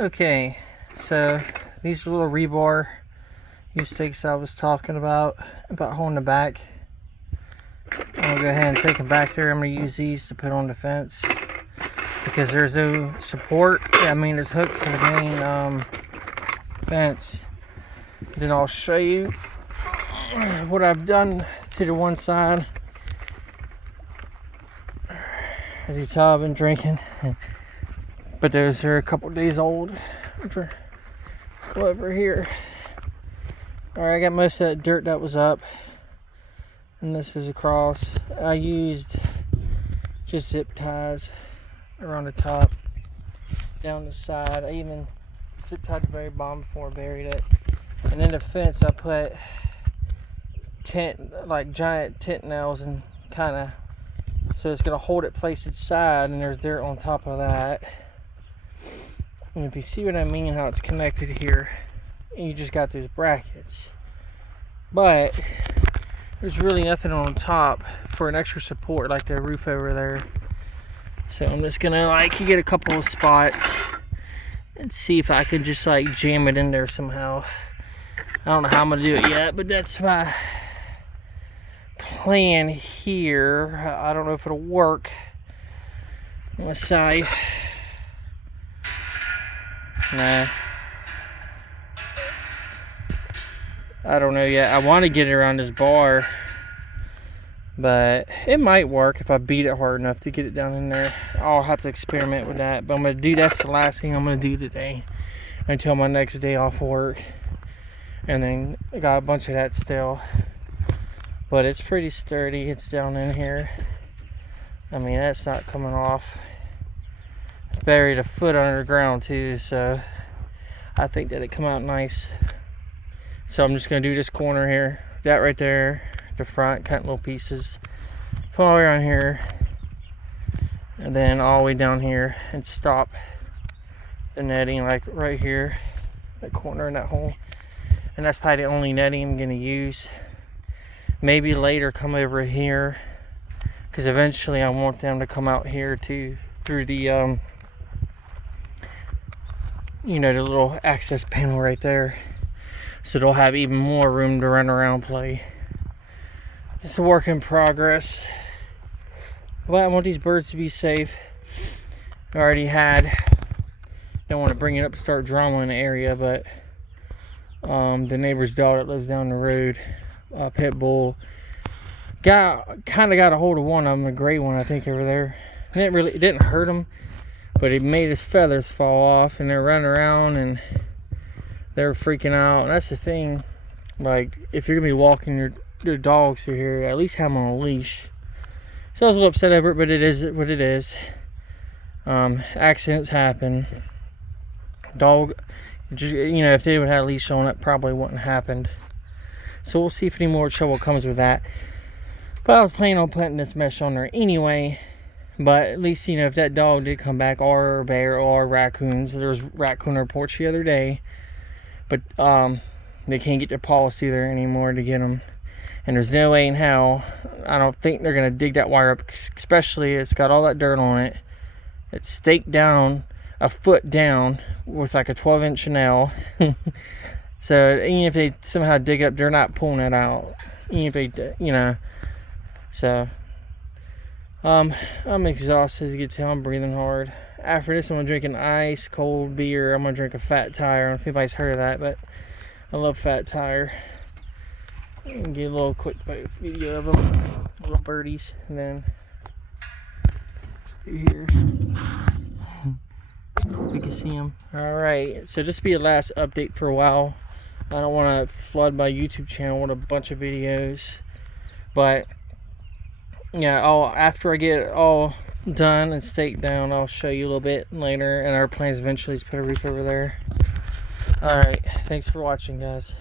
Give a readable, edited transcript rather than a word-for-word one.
Okay, so these little rebar stakes I was talking about holding the back, I'm gonna go ahead and take them back there. I'm gonna use these to put on the fence because there's no support. I mean, it's hooked to the main fence. Then I'll show you what I've done to the one side. As you saw, I've been drinking, but those are a couple days old. Go over here. Alright, I got most of that dirt that was up, and this is across. I used just zip ties around the top, down the side. I even zip tied the very bottom before I buried it. And then the fence, I put giant tent nails, and kind of, so it's gonna hold it placed inside, and there's dirt on top of that. And if you see what I mean, how it's connected here, and you just got those brackets, but there's really nothing on top for an extra support like the roof over there. So I'm just gonna get a couple of spots and see if I can just jam it in there somehow. I don't know how I'm gonna do it yet, but that's my plan here. I don't know if it'll work. I'm gonna say no. I don't know yet. I want to get it around this bar, but it might work if I beat it hard enough to get it down in there. I'll have to experiment with that, but I'm gonna do, that's the last thing I'm gonna do today until my next day off work. And then I got a bunch of that still, but it's pretty sturdy. It's down in here. I mean, that's not coming off. It's buried a foot underground too, so I think that it come out nice. So I'm just gonna do this corner here, that right there, the front, cut little pieces, put all around here, and then all the way down here, and stop the netting right here, that corner in that hole. And that's probably the only netting I'm gonna use. Maybe later come over here, because eventually I want them to come out here too, through the the little access panel right there, so they'll have even more room to run around, play. It's a work in progress, but I want these birds to be safe. I already had, don't want to bring it up to start drama in the area, but the neighbor's dog that lives down the road, pit bull, kind of got a hold of one of them, a gray one I think over there. It didn't hurt him, but it made his feathers fall off, and they're running around and they're freaking out. And that's the thing, if you're gonna be walking your dogs through here, at least have them on a leash. So I was a little upset over it, but it is what it is. Accidents happen. Dog, just if they would have had a leash on, it probably wouldn't have happened. So we'll see if any more trouble comes with that. But I was planning on putting this mesh on there anyway. But at least, if that dog did come back, or a bear, or raccoons. There was raccoon reports the other day, but they can't get their paws through there anymore to get them. And there's no way in hell, I don't think they're gonna dig that wire up, especially it's got all that dirt on it. It's staked down a foot down with a 12-inch nail. So even if they somehow dig up, they're not pulling it out. Even if they, so I'm exhausted, as you can tell. I'm breathing hard. After this, I'm gonna drink an ice cold beer. I'm gonna drink a Fat Tire. I don't know if anybody's heard of that, but I love Fat Tire. And get a little quick video of them, little birdies, and then through here you can see them. All right, so this will be the last update for a while. I don't want to flood my YouTube channel with a bunch of videos, but yeah, after I get it all done and staked down, I'll show you a little bit later. And our plan is eventually to put a roof over there. All right, thanks for watching, guys.